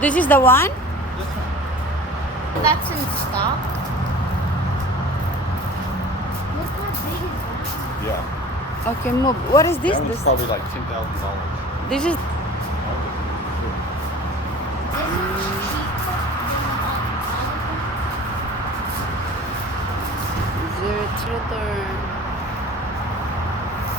This is the one? This one. That's in stock. Look how big is that? Yeah. Okay, move. What is this? That one's This probably like $10,000. this is This is cheaper than the other one. zero trailer.